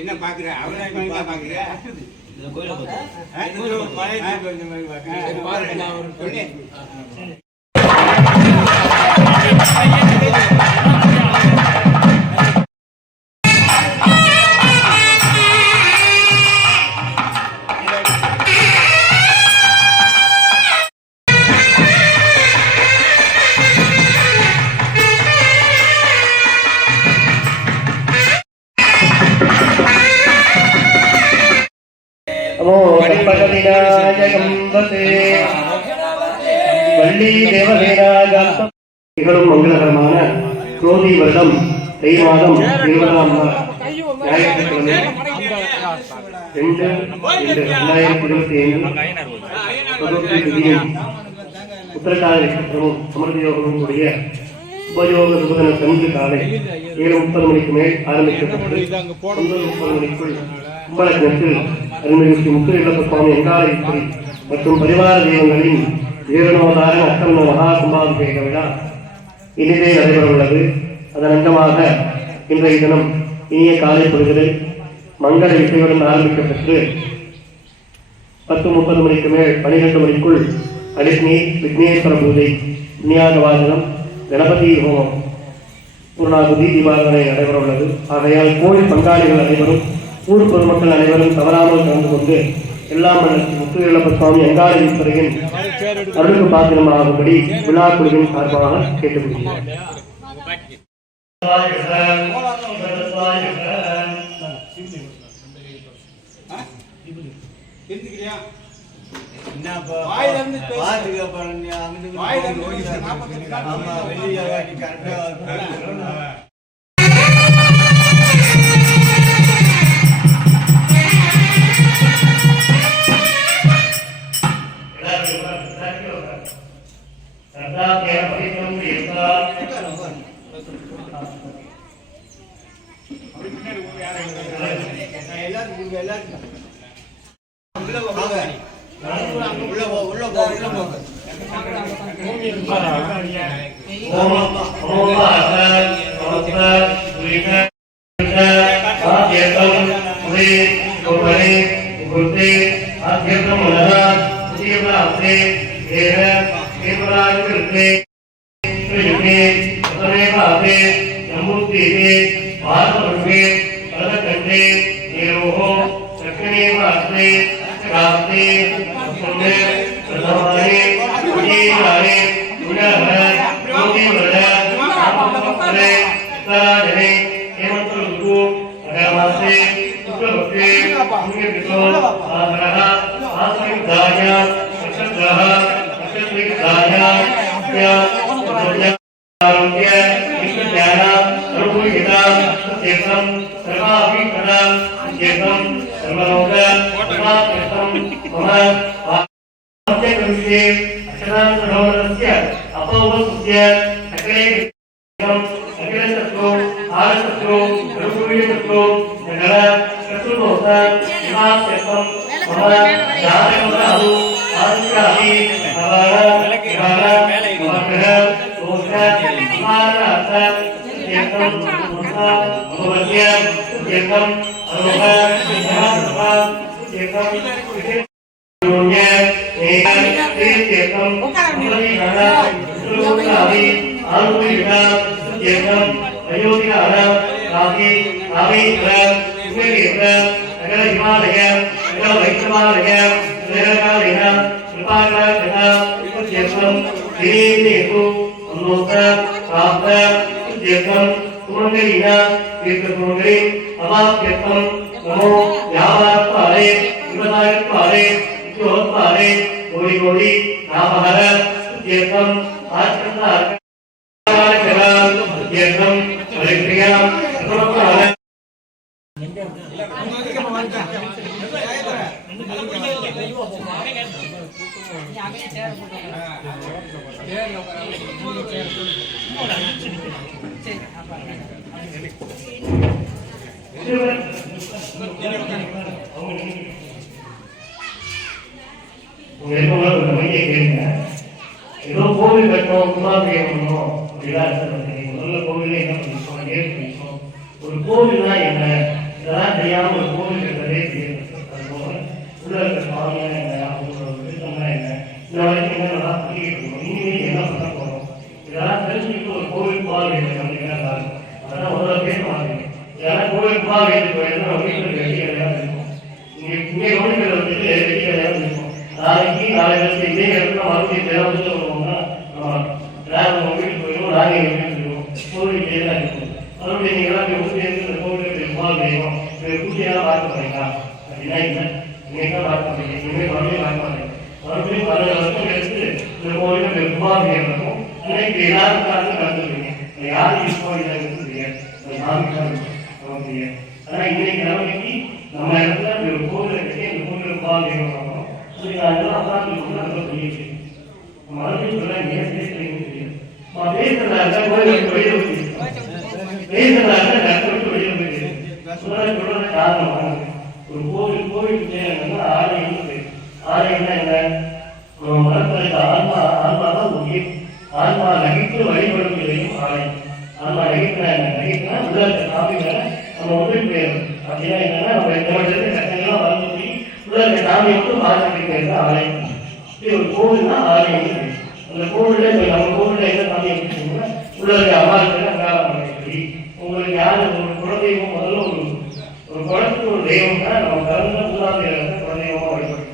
என்ன பாக்குற அவரை பாக்குற நிகழும் மங்களகரமான குரோதி வருடம் தை மாதம் 20ஆம் நாள் ஞாயிற்றுக்கிழமை 2/2025 உத்தரகால நட்சத்திரமும் அமிர்த யோகமும் கூடிய உபயோக சுபதன சங்கு காலை 7:30 மணிக்கு மேல் ஆரம்பிக்கப்பட்டு 9:30 மணிக்குள் கும்பலக்னத்தில் அருள்மிகு முத்துவேலப்ப சுவாமி எங்காளேஸ்வரி மற்றும் பரிவார தெய்வங்களின் ஜீரணோதார அஷ்டம மகா கும்பாபிஷேக விழா இனிதே நடைபெற உள்ளது. அதன் அங்கமாக இன்றைய தினம் இனிய காலை பொழுதில் மங்கள இசையுடன் ஆரம்பிக்கப்பட்டு 10:30 மணிக்கு மேல் 12 மணிக்குள் அலிக்னி விக்னேஸ்வர பூஜை, புண்ணியாக வாசனம், கணபதி ஹோமம், பூர்ணாகுதி தீபாவளி நடைபெற உள்ளது. ஆகையால் கோயில் பங்காளிகள் அனைவரும், ஊர் பொதுமக்கள் அனைவரும் தவறாமல் கலந்து கொண்டு எல்லாம் முத்துவேலப்ப சுவாமி எங்காளேஸ்வரியின் அருளுக்கு பாத்திரமாகும்படி விழா குழுவின் சார்பாக கேட்டுக்கொள்கிறேன். ஏதோ கோவில் கட்டணும், குமாரபிஷேகம் பண்ணணும் அப்படிலாம் முதல்ல கோவிலே என்ன பண்ணணும் கோவில்னா என்ன, இதெல்லாம் தெரியாம ஒரு கோவில் கட்டதே தெரியும். அது போக உள்ள இருக்க சுவாமியா என்ன, அவங்களோட விருப்பம்னா என்ன, இந்த வரைக்கும் என்னென்னலாம் பண்ணிக்கிட்டு இருக்கோம், இனிமேல் என்ன பண்ண போறோம், இதெல்லாம் தெரிஞ்சுக்கிட்டு ஒரு கோவில் பால் வேண்டும் அப்படின்னா அதெல்லாம் ஒரு பேச மாட்டேங்க. இதெல்லாம் கோவில் பால் வேண்டும் போயிட்டு நம்ம வீட்டில் வெட்டி கிடையாது இருக்கும். இங்கே கோவில்கள் வந்துட்டு வெட்டி கிடையாது இருக்கும். நாளைக்கு கழிச்சு இதே இடத்துல மறுபடியும் தேவை வருவோம்னா நம்ம வீட்டுக்கு போயிடுவோம், நாங்கள் எங்கள் வீட்டுக்கு போயிடுவோம். கோவில் தான் இருக்கும். மறுபடியும் நீங்களாம் இந்த கோவிலுக்கு பால் வேணும், குட்டியெல்லாம் பார்க்க போறீங்களா அப்படின்னா இல்லை, இன்னைக்கு பார்க்க மாட்டேங்க, இனிமேல் மறுபடியும் பார்க்க மாட்டேங்க. மறுபடியும் 12 வருஷம் எடுத்து இந்த கோவிலுக்கு குமார் இருக்கும். இன்னைக்கு எல்லாரும் கலந்துருவீங்க. யாரும் இப்போ இல்லை தெரியாது, சாமி தெரியாது. ஆனால் இன்னைக்கு நிலைமைக்கு நம்ம இடத்துல ஒரு கோவிலை கட்டி அந்த கோவிலுக்கு பால் வேணும். அதெல்லாம் உட்காந்து சொல்லிட்டு மறுபடியும் சொல்ல தெரியும். பேசுறதா கோவிலுக்கு வெளியே சொல்றது காரணம் ஒரு கோவிலுக்கு தேவைன்னா ஆலயம். ஆலயம்னா என்ன, மனப்படைத்த ஆன்மாதான் முக்கியம். ஆன்மா நகைத்து வழிபடுவதையும் ஆலயம். ஆன்மா நகைத்துனா என்ன, நகைத்துனா உள்ள சாமி மேல நம்ம ஒன்றும் போயிடும். அப்படின்னா என்னன்னா நம்ம கட்டங்கள்லாம் வளர்ந்து போய் உள்ள சாமியை மட்டும் பார்த்துட்டு ஆலயம். ஒரு கோவில்னா ஆலயம். அந்த கோவில்ல இப்ப நம்ம கோவில்ல என்ன சாமி வச்சுக்கோங்கன்னா உள்ள அம்மாவுக்கு உங்களுக்கு யாரு ஒரு குலதெய்வம் முதல்ல ஒரு குளத்துக்கு ஒரு தெய்வம் தான் நம்ம கலந்த மூலாவது குலதெய்வமா வழிபடுறோம்.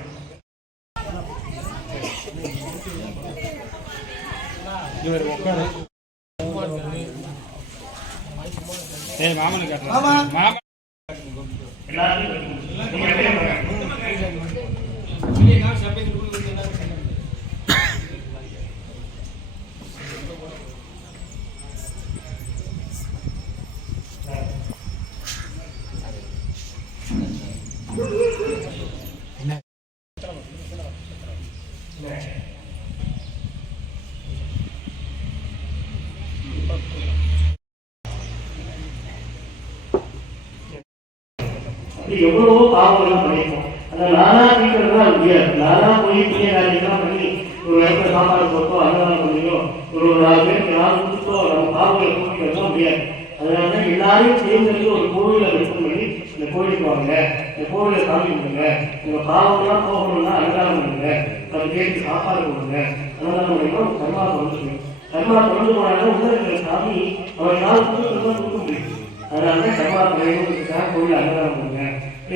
எவ்வளவோ பாவங்களும் பண்ணிருக்கோம். அந்த நானா தீக்கிறதுலாம் முடியாது. நானா போய் புண்ணிய காரியெல்லாம் பண்ணி ஒரு இடத்துல சாப்பாடு போட்டோ அன்னதானம் பண்ணியோ ஒரு 4 பேருக்கு 4 கொடுத்தோ நம்ம பாவங்களை போக்கிறதுலாம் முடியாது. அதனால எல்லாரையும் சேர்ந்து ஒரு கோவிலை விருப்பம் பண்ணி இந்த கோவிலுக்கு வாங்க, இந்த கோவிலை சாமி பண்ணுங்க, உங்க பாவம்லாம் போகணும்னா அன்னதானம் பண்ணுங்க, அது பேருக்கு சாப்பாடு கொடுங்க, அன்னதானம் பண்ணினா கர்மா தொடர்ந்து கர்மா தொடர்ந்து போனாலும் உள்ள இருக்கிற சாமி அவர் 4 கொடுக்க முடியும். அதனால கர்மா தலைவர்களுக்காக கோவில் அன்னதானம் பண்ணுங்க.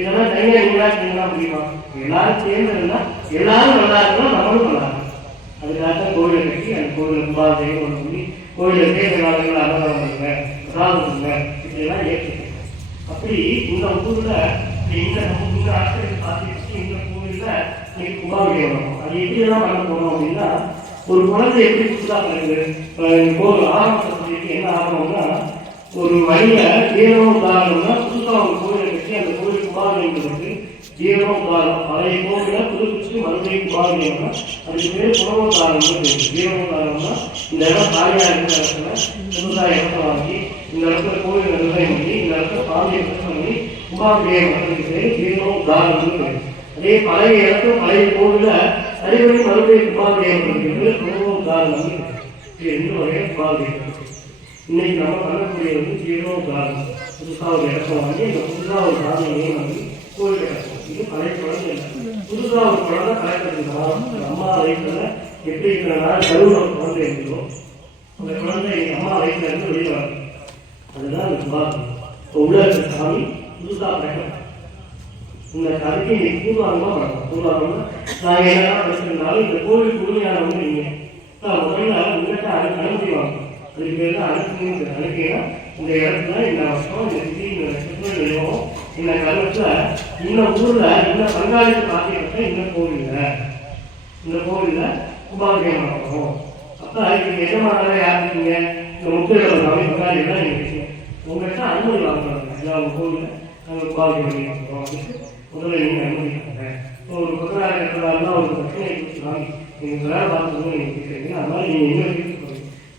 இதெல்லாம் தனியா நீங்களா செய்யலாம் முடியுமா? எல்லாரும் சேர்ந்ததுன்னா எல்லாரும் நல்லா இருந்தாலும் நம்மளும் நல்லா இருக்கும். அதுக்காக கோவிலை கட்டி அந்த கோவிலை கும்பாபிஷேகம் ஒன்று பண்ணி கோவிலை தேர்ந்த நாடுகள் அன்னதானம் பண்ணுங்க, பிரசாதம் பண்ணுங்க, இதெல்லாம் ஏற்றுக்கணும். அப்படி இந்த ஊர்ல இந்த ஆட்களை பார்த்துட்டு இந்த கோவில்ல இன்னைக்கு கும்பாபிஷேகம் வரும். அது எப்படி எல்லாம் பண்ண போறோம் அப்படின்னா ஒரு குழந்தை எப்படி புதுசா பண்ணுது ஒரு ஆரம்பத்தை என்ன ஆகணும்னா ஒரு வழியில ஜீவனம் உதாரணம்னா புதுசா ஒரு கோவிலை கட்டி அந்த கோவில் குமாரங்களுக்கு ஜீவனம் உதாரணம் பழைய கோவில புதுப்பிச்சு மறுபடியும் குமாரம்னா அதுக்கு பேர் புனரோதாரணம். ஜீவனோதாரணம்னா இந்த இடம் காலியா இருக்கிற இடத்துல புதுசா இடத்தை வாங்கி இந்த இடத்துல கோவில் நிர்ணயம் பண்ணி இந்த இடத்துல சாமியை பண்ணி குமாரபிஷேகம் பண்ணுறதுக்கு பேர் ஜீவனோதாரணம்னு பேர். அதே பழைய இடத்துல பழைய கோவில அதேபடி மறுபடியும் குமாரபிஷேகம் பண்ணுறது புனரோதாரணம்னு பேர். எந்த வகையில் குமாரபிஷேகம் இன்னைக்கு நம்ம பண்ணக்கூடியது ஜீவனோதாரணம். புதுசா ஒரு இடத்தை வாங்கி இந்த புதுசா ஒரு சாமியை வாங்கி கோவில் கட்டணும். இது பழைய குழந்தை இல்லை. புதுசா ஒரு குழந்தை கலக்கிறதுனா அம்மா வயிற்றுல எப்படி இருக்கிறனா கருவுல ஒரு குழந்தை இருந்தோம், அந்த குழந்தை அம்மா வயிற்றுல இருந்து வெளியே வரும். அதுதான் அந்த சுபாசம். உள்ள இருக்கிற சாமி புதுசா கட்டணும். இந்த கதைக்கு இன்னைக்கு பூர்வாகமா பண்ணணும். பூர்வாகமா நாங்கள் என்னெல்லாம் படிச்சிருந்தாலும் இந்த கோவில் முழுமையானவங்க நீங்க முதல்ல உங்கள்கிட்ட அனுமதி வாங்கணும். அதுக்கு பேர் தான் அனுப்புன்னு அனுப்பினா இந்த இடத்துல இந்த வருஷம் இந்த திதி இந்த நட்சத்திரம் நிலவும் இந்த காலத்துல இந்த ஊர்ல இந்த பங்காளிக்கு பாத்தியப்பட்ட இந்த கோவில்ல கும்பாபிஷேகம் நடக்கும். அப்ப இதுக்கு எஜமானவரை யார் இருக்கீங்க? இந்த முக்கிய சாமி பங்காளி தான் நீங்க இருக்கீங்க. உங்கள்கிட்ட அனுமதி வாங்குறாங்க. எல்லா கோவில நாங்கள் கும்பாபிஷேகம் பண்ணுறோம் அப்படின்னு முதல்ல நீங்க அனுமதி பண்ணுங்க. ஒரு பக்கராக இருக்கிறதா ஒரு பிரச்சனையை கொடுத்துருவாங்க. நீங்க வேலை பார்த்துக்கணும் நீங்க கேட்குறீங்க. அதனால நீங்க எங்க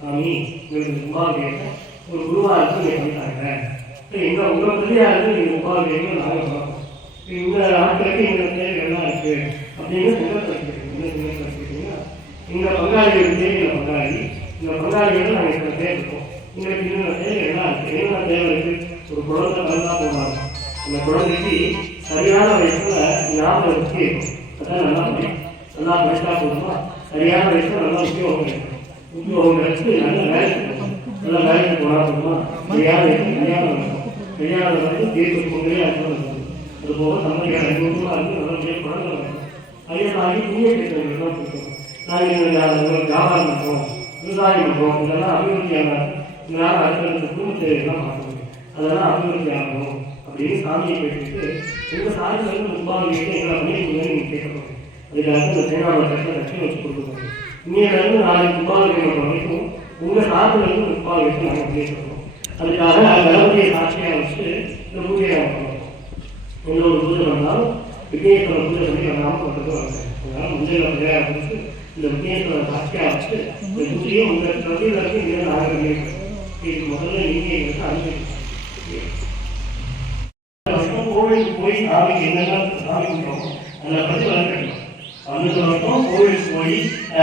சாமி உங்களுக்கு கும்பாபிஷேகம் ஒரு குருவாருக்கு நீங்க பண்ணிட்டாங்க. எங்க உங்க பிள்ளையாருக்கு நீங்க கும்பாபிஷேகம் நாங்கள் பார்ப்போம். இந்த ஆட்களுக்கு இந்த தேவைகள்லாம் இருக்கு அப்படின்னு சுகப்படுத்திக்கிட்டீங்கன்னா இந்த பங்காளிகள் தேவையில்லை. இந்த பங்காளிகள் நாங்கள் இத்தனை பேர் இருக்கோம். எங்களுக்கு இன்னொரு தேவைகள்லாம் இருக்கு. என்னென்ன தேவை இருக்கு? ஒரு குழந்தை பிறந்தா போவாங்க. அந்த குழந்தைக்கு சரியான வயசுல ஞாபகம் இருக்கு. அதான் நல்லா படிச்சா போதுமா, சரியான வயசுல நல்லா உத்தியோகம் கிடைக்கும். உத்தியோகம் கிடைச்சு நல்ல வேலைக்கு போனா போதுமா, கல்யாணம் வந்து தீர்ப்பு கொண்டே அர்த்தம். அது போக சம்பதியான அனுபவமா இருக்கு. நல்லபடியாக குழந்தை இருக்கும். கல்யாணம் ஆகி புண்ணிய கேட்கறவங்க தான் கொடுக்கணும். நாங்கள் வியாபாரம் பண்ணுறோம், விவசாயம் பண்ணுறோம், இதெல்லாம் அபிவிருத்தியான இதனால அடுத்த குடும்பத்தை எல்லாம் பார்க்கணும். அதெல்லாம் அபிவிருத்தி ஆகணும் அப்படின்னு சாமியை கேட்டுட்டு உங்கள் சாமி வந்து முன்பாக எங்களை பண்ணிருக்கீங்கன்னு நீங்கள் கேட்கணும். அதுக்காக இந்த சேனாவோட கட்டில் லட்சம் வச்சு கொடுக்கணும். இன்னையிலிருந்து நாளைக்கு முன்பாக வரைக்கும் உங்கள் சாமியிலிருந்து முன்பாக வச்சு நாங்கள் பண்ணியிருக்கணும். அதுக்காக கணபதியை சாட்சியாக வச்சு இந்த பூஜையை நாங்கள் பண்ணணும். எந்த ஒரு பூஜை வந்தாலும் விக்னேஸ்வர பூஜை பண்ணி வராமல் பண்ணுறது வரணும். அதனால முந்தைய தயாராக கொடுத்து இந்த விக்னேஸ்வர சாட்சியாக வச்சு இந்த பூஜையை உங்கள் பிரதியில் இருந்து இங்கே நாங்கள் பண்ணியிருக்கோம். இது முதல்ல நீங்கள் எங்களுக்கு அனுமதி கோவிலுக்கு போய் சாமிக்கு என்னெல்லாம் சாமி கொடுக்கணும் அதில் பற்றி வளர்க்கணும். 12 வருஷம் கோவிலுக்கு போய்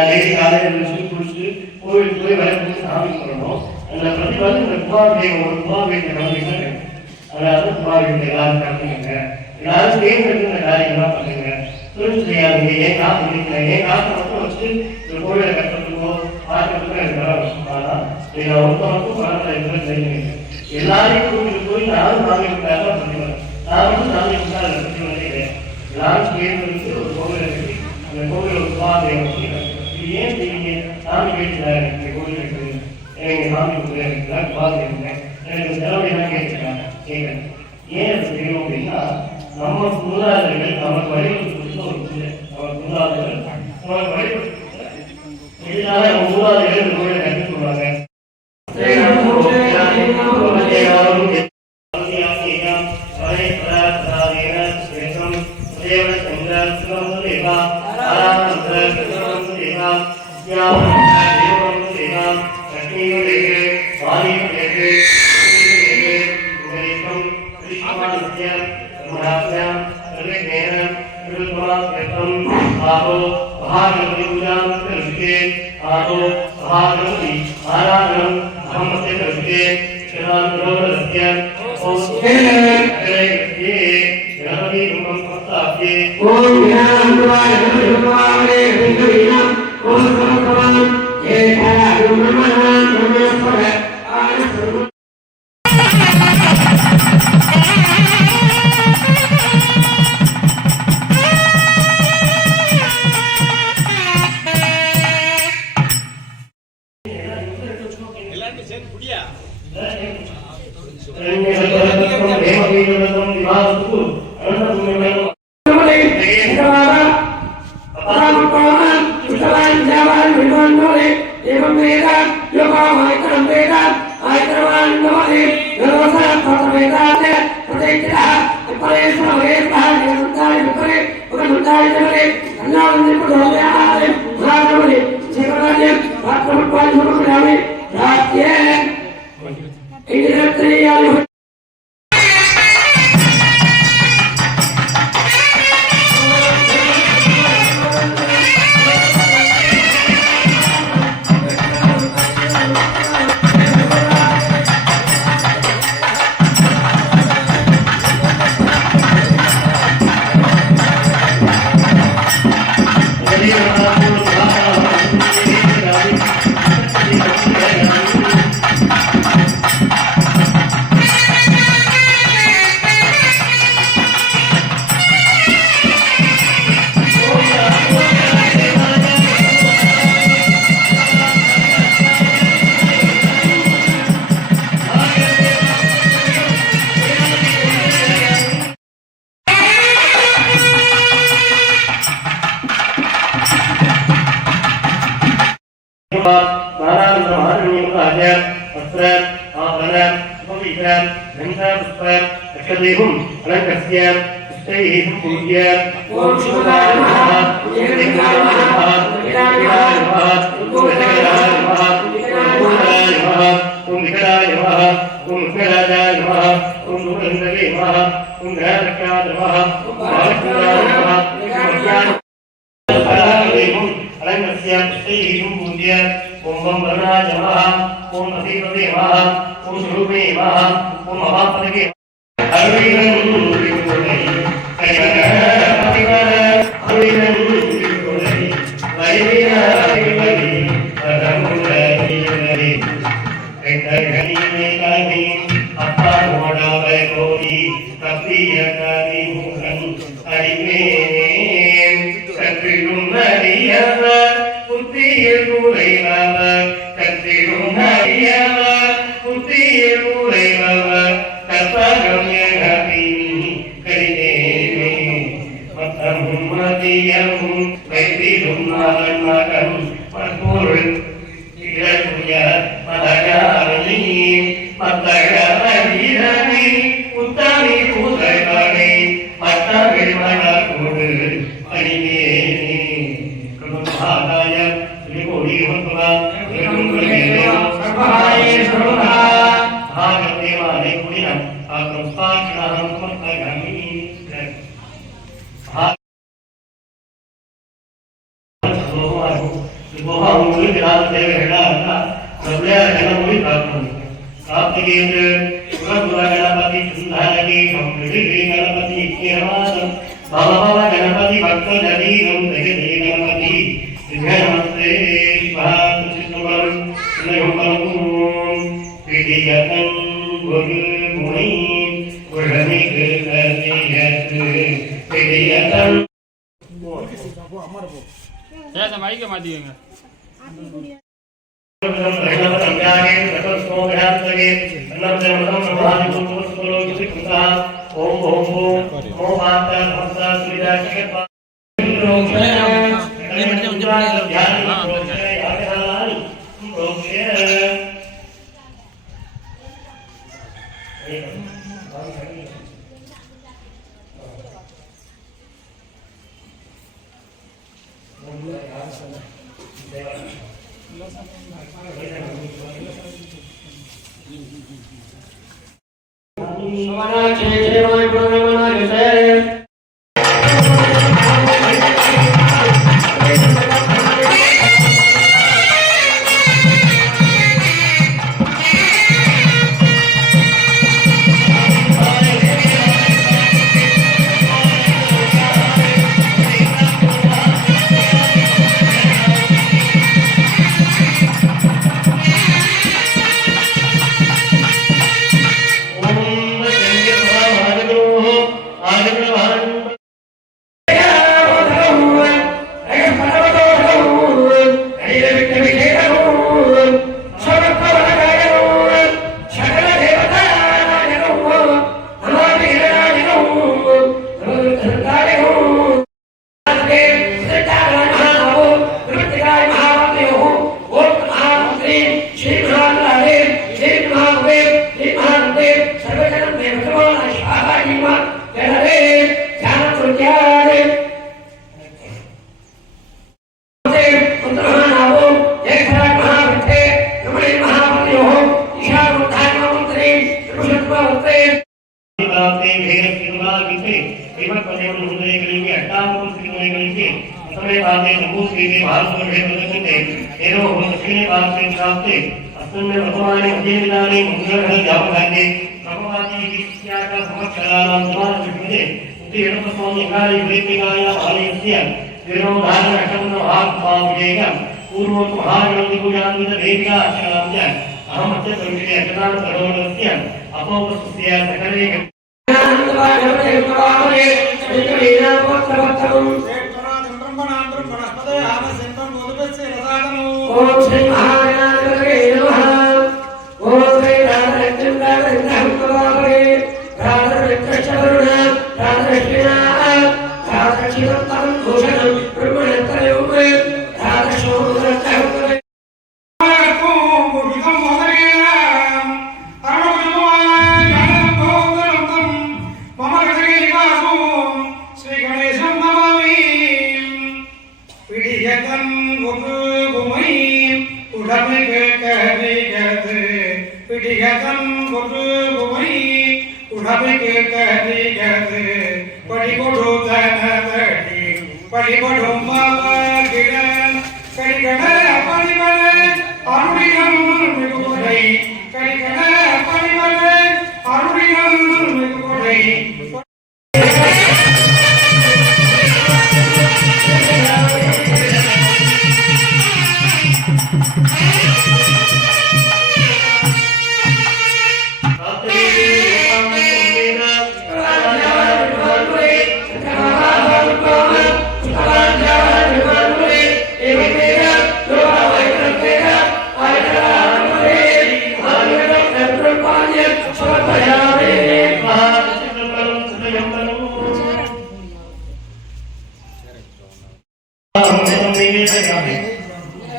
டெய்லி காலையில் குளிச்சுட்டு கோவிலுக்கு போய் விளக்கு சாமி பண்ணணும். அதில் பற்றி வந்து இந்த குமாரவேகம் ஒரு குமாரவேக கலந்துங்க. அதாவது குமாரவேகத்தை எல்லாரும் கலந்துங்க, எல்லாரும் சேர்ந்து இந்த காரியங்கள்லாம் பண்ணுங்க. துணிச்சு செய்யாதீங்க. ஏன் காசு இருக்கிறேன், ஏன் காசை மட்டும் வச்சு இந்த கோவிலை கட்டுறதுக்கோ பார்க்கறதுக்கோ எனக்கு நல்லா இருக்கும். ஆனால் நீங்கள் ஒருத்தவருக்கும் பணத்தை இருக்கிறது செய்யுங்க. எல்லாரையும் கோவிலுக்கு போய் நானும் சாமி கொடுத்தாங்க பண்ணுவேன். நான் மட்டும் சாமி கொடுத்தா அதை பற்றி வந்து கிடையாது. எல்லாரும் சேர்ந்து ஒரு கோவிலை கட்டி அந்த கோவிலை ஒரு குமாரவேகம் இது ஏன் செய்வீங்க? சாமி கேட்டுக்கிறாங்க, இந்த கோவில் இருக்குது, எனக்கு சாமி கொடுக்குறேன், குமாரவேங்க எனக்கு செலவையெல்லாம் கேட்டுக்கிறாங்க. கேட்கறேன் ஏன் அதை செய்யணும் அப்படின்னா, நம்ம மூதாதையர்கள் நமக்கு வழிபட்டு கொடுத்த ஒரு பூஜை. நம்ம மூதாதையர்கள் நமக்கு வழிபட்டு இதனால நம்ம மூதாதையர்கள் இந்த கோவிலை கட்டி சொல்றாங்க. ஓம் அசீவதே நமஹ ஓம் சுரூபே நமஹ ஓம் அவாபதகே அருளினன் கொடை கைவர அருளினன் கொடை வைவின அருளி பரமுடனே கைதகனிமே கலமி அப்பா ஓடாவை கோடி தப்பிய கரி முகன் அடிமேனே கற்றிடும் அறியவர் புத்தியில் உரைவர் கற்றிடும் அறியவர் புத்தியில் உரைவர் கற்பகம் எனவின் கரிதேனே மத்தமும் மதியமும் வைத்திடும் மகன் மகன் மற்பொருள் இழகுய மதகாரணி மத்தகரீரணி உத்தமி பூதகனை மத்தமிழ் மலர்கொடு அணிவேனே கிருமபாதாய ஸ்ரீகோடி ஹோத்வா சர்வஹாயே சர்வஹா பாகதேவாலே குடினம் ஆக்ரம்பாக்ஷணம் சமர்ப்பயாமி गणपति गणपति भक्त जलीरम गणपति नमस्ते மைக்க மாத்திக்கங்க படி கரிகட பரிமள அருளினம் கொடை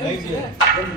Gracias.